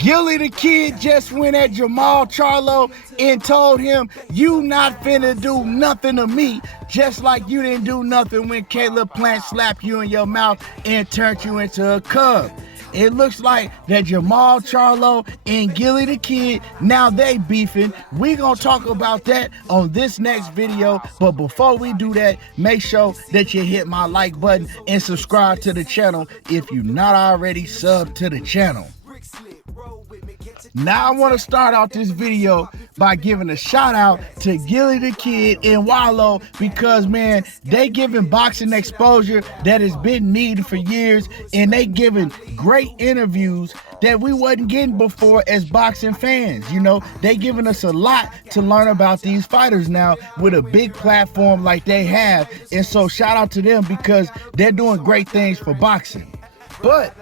Gillie the Kid just went at Jermall Charlo and told him, "You not finna do nothing to me, just like you didn't do nothing when Caleb Plant slapped you in your mouth and turned you into a cub." It looks like that Jermall Charlo and Gillie the Kid, now they beefing. We gonna talk about that on this next video, but before we do that, make sure that you hit my like button and subscribe to the channel if you're not already subbed to the channel. Now I want to start out this video by giving a shout out to Gillie the Kid and Charlo, because man, they giving boxing exposure that has been needed for years, and they giving great interviews that we wasn't getting before as boxing fans. You know, they giving us a lot to learn about these fighters now with a big platform like they have, and so shout out to them because they're doing great things for boxing. But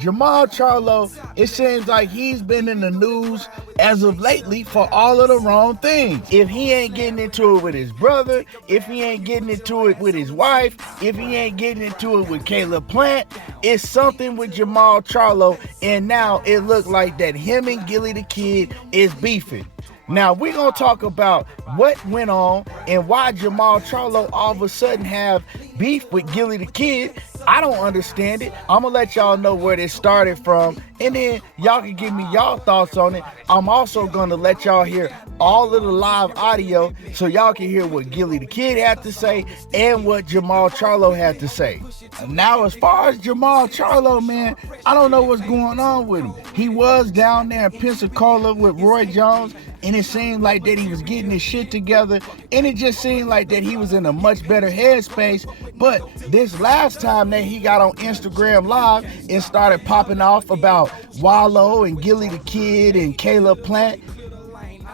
Jermall Charlo, it seems like he's been in the news as of lately for all of the wrong things. If he ain't getting into it with his brother, if he ain't getting into it with his wife, if he ain't getting into it with Caleb Plant, it's something with Jermall Charlo, and now it look like that him and Gillie the Kid is beefing. Now we're gonna talk about what went on and why Jermall Charlo all of a sudden have beef with Gillie the Kid. I don't understand it. I'm gonna let y'all know where this started from, and then y'all can give me y'all thoughts on it. I'm also gonna let y'all hear all of the live audio so y'all can hear what Gillie the Kid had to say and what Jermall Charlo had to say. Now as far as Jermall Charlo, man, I don't know what's going on with him. He was down there in Pensacola with Roy Jones, and it seemed like that he was getting his shit together, and it just seemed like that he was in a much better headspace. But this last time that he got on Instagram Live and started popping off about Charlo and Gillie the Kid and Caleb Plant,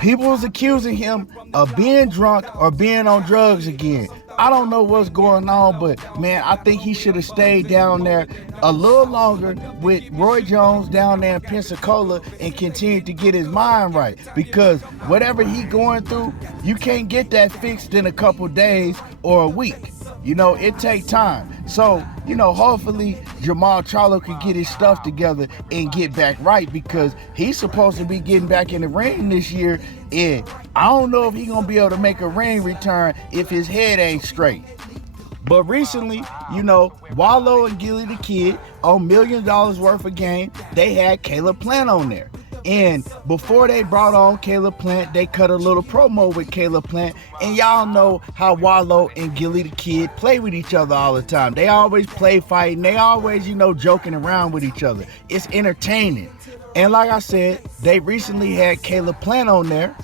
people was accusing him of being drunk or being on drugs again. I don't know what's going on, but man, I think he should have stayed down there a little longer with Roy Jones down there in Pensacola and continued to get his mind right, because whatever he going through, you can't get that fixed in a couple days or a week. You know, it takes time. So, you know, hopefully Jermall Charlo can get his stuff together and get back right, because he's supposed to be getting back in the ring this year, and I don't know if he's gonna be able to make a ring return if his head ain't straight. But recently, you know, Charlo and Gillie the Kid on $1 million worth of game, they had Caleb Plant on there. And before they brought on Caleb Plant, they cut a little promo with Caleb Plant. And y'all know how Charlo and Gillie the Kid play with each other all the time. They always play fighting. They always, you know, joking around with each other. It's entertaining. And like I said, they recently had Caleb Plant on there,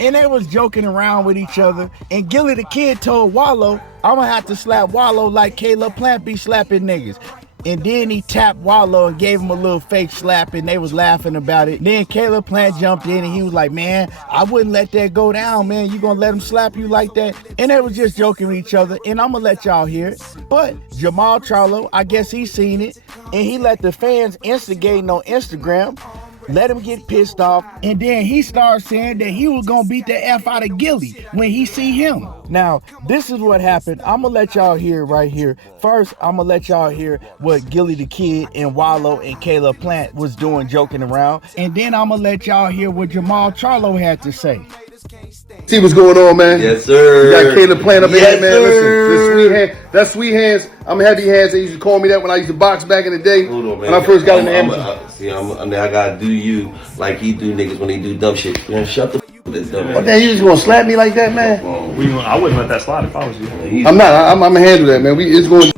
and they was joking around with each other. And Gillie the Kid told Charlo, "I'm gonna have to slap Charlo like Caleb Plant be slapping niggas." And then he tapped Charlo and gave him a little fake slap, and they was laughing about it. Then Caleb Plant jumped in and he was like, "Man, I wouldn't let that go down, man. You gonna let him slap you like that?" And they was just joking with each other, and I'm gonna let y'all hear it. But Jermall Charlo, I guess he seen it, and he let the fans instigating on Instagram, let him get pissed off, and then he started saying that he was gonna beat the F out of Gillie when he see him. Now, this is what happened. I'm gonna let y'all hear right here. First, I'm gonna let y'all hear what Gillie the Kid and Charlo and Caleb Plant was doing, joking around, and then I'm gonna let y'all hear what Jermall Charlo had to say. See what's going on, man? Yes, sir. You got Caleb Plant up in yes, here, man. Listen, that's Sweet Hands. I'm Heavy Hands. They used to call me that when I used to box back in the day. Hold on, man. When I first got in the amateur. I gotta do you like he do niggas when they do dumb shit. Man, shut the f with this dumb. What the hell, you just gonna slap me like that, man? I wouldn't let that slide if I was you. I'm not. I'm gonna handle that, man. It's going.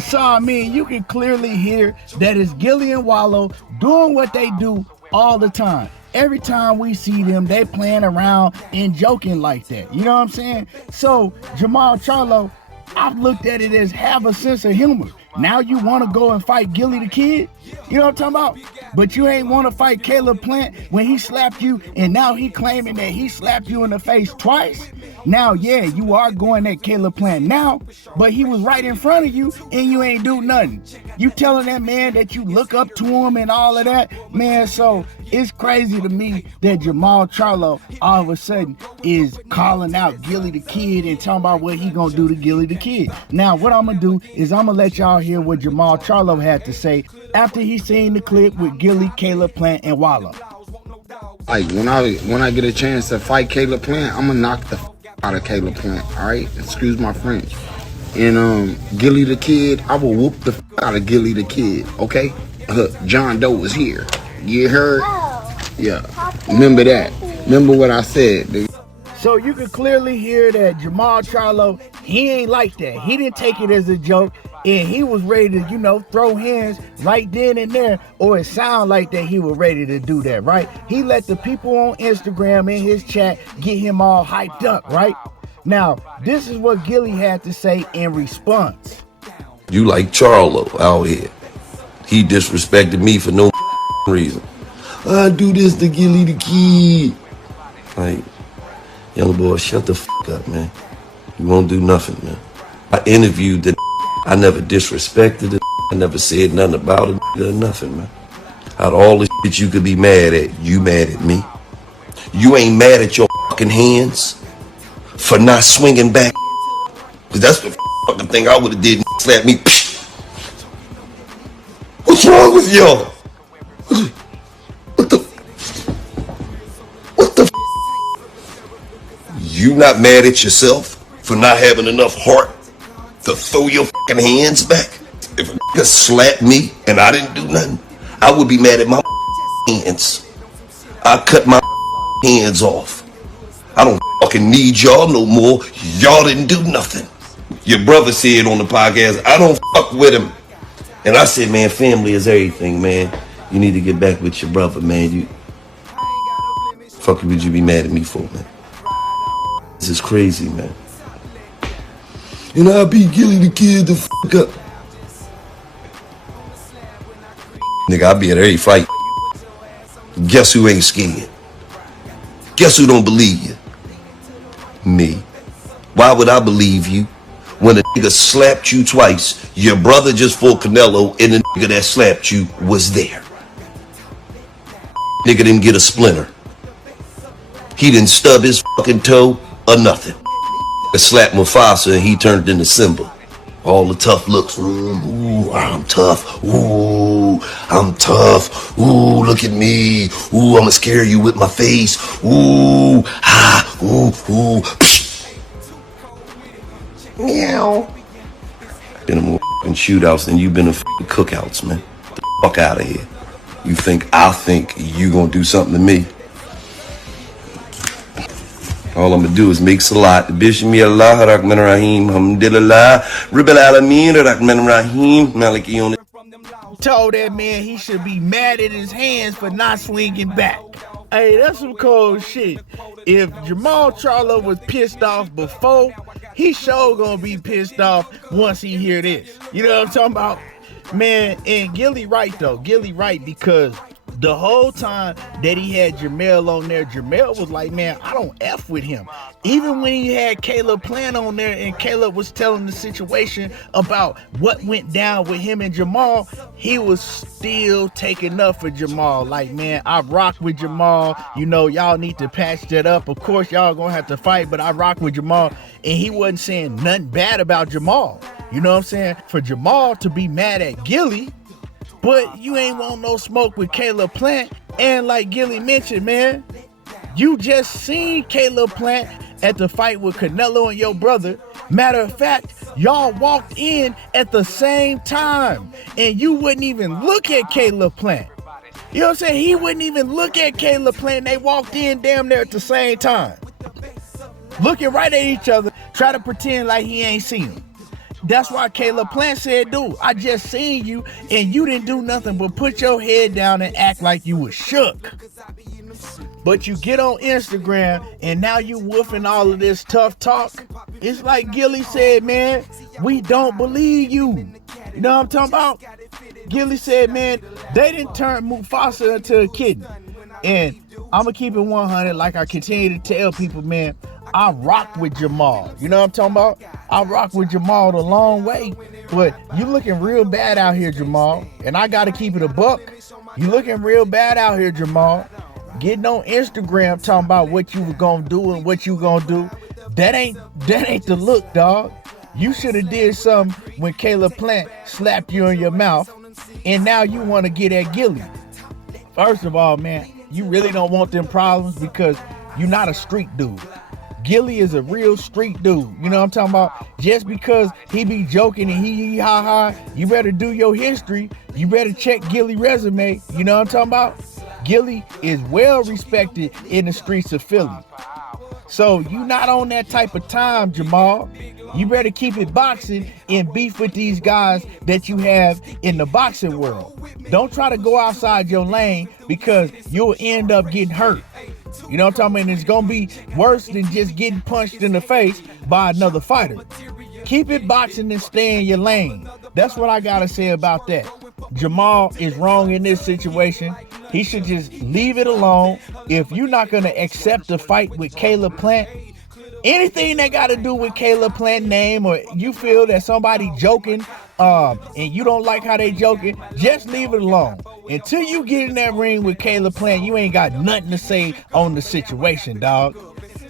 So I mean, you can clearly hear that it's Gillie and Charlo doing what they do all the time. Every time we see them, they playing around and joking like that. You know what I'm saying? So Jermall Charlo, I've looked at it as have a sense of humor. Now you want to go and fight Gillie the Kid? You know what I'm talking about? But you ain't want to fight Caleb Plant when he slapped you, and now he claiming that he slapped you in the face twice? Now, yeah, you are going at Caleb Plant now, but he was right in front of you and you ain't do nothing. You telling that man that you look up to him and all of that? Man, so It's crazy to me that Jermall Charlo all of a sudden is calling out Gillie the Kid and talking about what he gonna do to Gillie the Kid. Now, what I'm gonna do is I'm gonna let y'all hear what Jermall Charlo had to say after he seen the clip with Gillie, Caleb Plant, and Wallow. Like when I get a chance to fight Caleb Plant, I'm gonna knock the out of Caleb Plant. All right, excuse my French. And Gillie the Kid, I will whoop the out of Gillie the Kid. Okay, John Doe is here. You heard? Yeah. Remember that. Remember what I said, dude. So you can clearly hear that Jermall Charlo, he ain't like that. He didn't take it as a joke, and he was ready to, you know, throw hands right then and there, or it sounded like that he was ready to do that, right? He let the people on Instagram in his chat get him all hyped up, right? Now, this is what Gillie had to say in response. You like Charlo out here. He disrespected me for no reason. I do this to Gillie the Kid. Like, young boy, shut the up, man. You won't do nothing, man. I interviewed the I never disrespected it. I never said nothing about it or nothing, man. Out of all the shit you could be mad at, you mad at me. You ain't mad at your fucking hands for not swinging back. Cause that's the fucking thing I would have did. Slap me. What's wrong with y'all? What the You not mad at yourself for not having enough heart to throw your fucking hands back? If a nigga slapped me and I didn't do nothing, I would be mad at my hands. I cut my hands off. I don't fucking need y'all no more. Y'all didn't do nothing. Your brother said on the podcast, I don't fuck with him. And I said, man, family is everything, man. You need to get back with your brother, man. You fuck would you be mad at me for, man? This is crazy, man. And I beat Gillie the Kid the fuck up. Nigga, I be at every fight. Guess who ain't scared? Guess who don't believe you? Me. Why would I believe you when a nigga slapped you twice, your brother just fought Canelo, and the nigga that slapped you was there? Nigga didn't get a splinter. He didn't stub his fucking toe or nothing. I slapped Mufasa and he turned into Simba. All the tough looks. Ooh, I'm tough. Ooh, I'm tough. Ooh, look at me. Ooh, I'ma scare you with my face. Ooh, ah, ooh, ooh. Meow. Been in more fucking shootouts than you've been in fucking cookouts, man. Get the fuck out of here. You think I think you gonna do something to me? All I'm gonna do is make salat. Bismillah ar-Rahman ar-Rahim. Alhamdulillah. Rabbil Alameen ar-Rahman ar-Rahim. Maliki on it. Told that man he should be mad at his hands for not swinging back. Hey, that's some cold shit. If Jermall Charlo was pissed off before, he sure gonna be pissed off once he hear this. You know what I'm talking about? Man, and Gillie right though. Gillie right, because the whole time that he had Jermall on there, Jermall was like, man, I don't F with him. Even when he had Caleb Plant on there and Caleb was telling the situation about what went down with him and Jermall, he was still taking up for Jermall. Like, man, I rock with Jermall. You know, y'all need to patch that up. Of course, y'all gonna have to fight, but I rock with Jermall. And he wasn't saying nothing bad about Jermall. You know what I'm saying? For Jermall to be mad at Gillie, but you ain't want no smoke with Caleb Plant. And like Gillie mentioned, man, you just seen Caleb Plant at the fight with Canelo and your brother. Matter of fact, y'all walked in at the same time and you wouldn't even look at Caleb Plant. You know what I'm saying? He wouldn't even look at Caleb Plant. They walked in damn near at the same time, looking right at each other, try to pretend like he ain't seen him. That's why Caleb Plant said, dude, I just seen you and you didn't do nothing but put your head down and act like you was shook. But you get on Instagram and now you woofing all of this tough talk. It's like Gillie said, man, we don't believe you. You know what I'm talking about? Gillie said, man, they didn't turn Mufasa into a kitten. And I'm going to keep it 100 like I continue to tell people, man, I rock with Jermall. You know what I'm talking about? I rock with Jermall the long way. But you looking real bad out here, Jermall. And I got to keep it a buck. You looking real bad out here, Jermall. Getting on Instagram talking about what you were gonna do and what you gonna do. That ain't the look, dog. You should have did something when Caleb Plant slapped you in your mouth, and now you want to get at Gillie. First of all, man, you really don't want them problems because you're not a street dude. Gillie is a real street dude. You know what I'm talking about? Just because he be joking and he ha ha, you better do your history. You better check Gillie resume. You know what I'm talking about? Gillie is well respected in the streets of Philly. So you not on that type of time, Jermall. You better keep it boxing and beef with these guys that you have in the boxing world. Don't try to go outside your lane because you'll end up getting hurt. You know what I'm talking about? It's going to be worse than just getting punched in the face by another fighter. Keep it boxing and stay in your lane. That's what I got to say about that. Jermall is wrong in this situation. He should just leave it alone. If you're not going to accept the fight with Caleb Plant, anything that got to do with Caleb Plant name, or you feel that somebody joking and you don't like how they joking, just leave it alone. Until you get in that ring with Caleb Plant, you ain't got nothing to say on the situation, dog.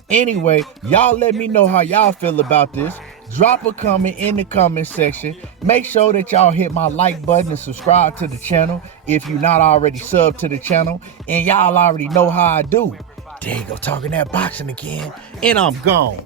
Anyway, y'all let me know how y'all feel about this. Drop a comment in the comment section. Make sure that y'all hit my like button and subscribe to the channel if you're not already subbed to the channel. And y'all already know how I do. There you go, talking that boxing again. And I'm gone.